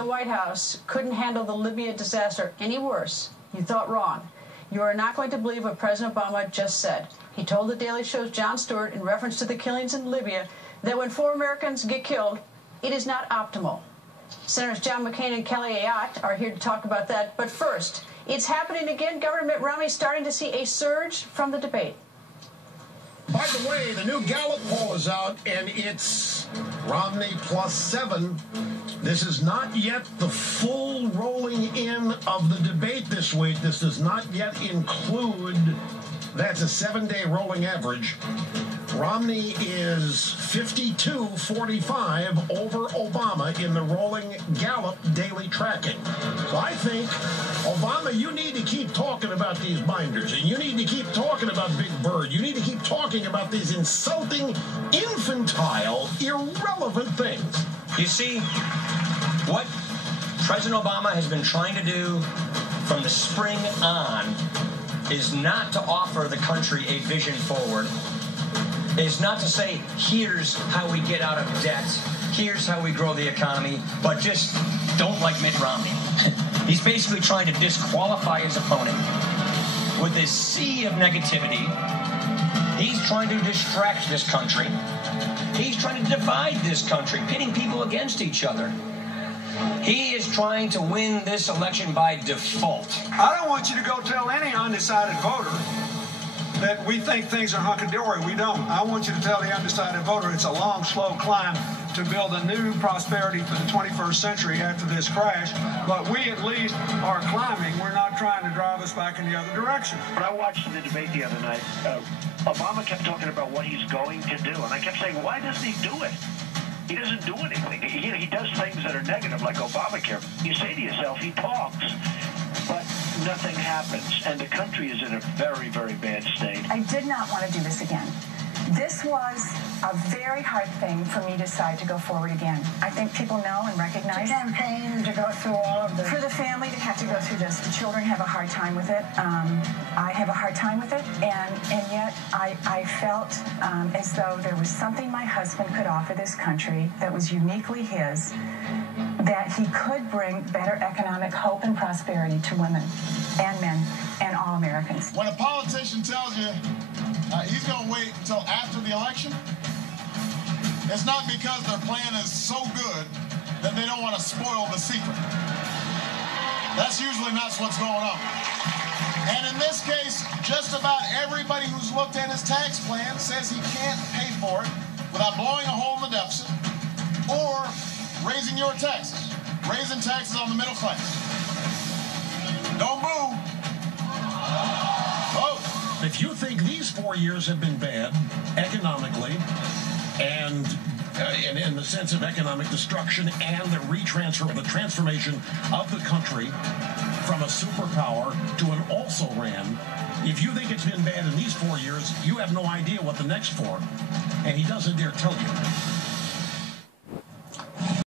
the White House couldn't handle the Libya disaster any worse, you thought wrong. You are not going to believe what President Obama just said. He told The Daily Show's Jon Stewart, in reference to the killings in Libya, that when 4 Americans get killed, it is not optimal. Senators John McCain and Kelly Ayotte are here to talk about that. But first, it's happening again. Governor Mitt Romney is starting to see a surge from the debate. By the way, the new Gallup poll is out, and it's Romney +7. This is not yet the full rolling in of the debate this week. This does not yet include, that's a 7-day rolling average. Romney is 52-45 over Obama in the rolling Gallup daily tracking. So I think, Obama, you need to keep talking about these binders, and you need to keep talking about Big Bird. You need to keep talking about these insulting, infantile, irrelevant things. You see, what President Obama has been trying to do from the spring on is not to offer the country a vision forward. Is not to say, here's how we get out of debt, here's how we grow the economy, but just don't like Mitt Romney. He's basically trying to disqualify his opponent. With this sea of negativity, he's trying to distract this country. He's trying to divide this country, pitting people against each other. He is trying to win this election by default. I don't want you to go tell any undecided voter that we think things are hunky-dory. We don't. I want you to tell the undecided voter it's a long, slow climb to build a new prosperity for the 21st century after this crash, but we at least are climbing. We're not trying to drive us back in the other direction. When I watched the debate the other night, Obama kept talking about what he's going to do, and I kept saying, why doesn't he do it? He doesn't do anything. He does things that are negative, like Obamacare. You say to yourself, he talks, but nothing happens, and the country is in a very, very bad state. I did not want to do this again. This was a very hard thing for me to decide to go forward again. I think people know and recognize. To campaign, to go through all of this. For the family to have to go through this. The children have a hard time with it. I have a hard time with it. And yet I felt as though there was something my husband could offer this country that was uniquely his, that he could bring better economic hope and prosperity to women and men and all Americans. When a politician tells you he's going to wait until after the election, it's not because their plan is so good that they don't want to spoil the secret. That's usually not what's going on. And in this case, just about everybody who's looked at his tax plan says he can't pay for it without blowing a hole in the deficit or raising your taxes, raising taxes on the middle class. Don't move. Vote. If you think these 4 years have been bad economically and in the sense of economic destruction and the transformation of the country from a superpower to an also-ran, if you think it's been bad in these 4 years, you have no idea what the next 4, and he doesn't dare tell you.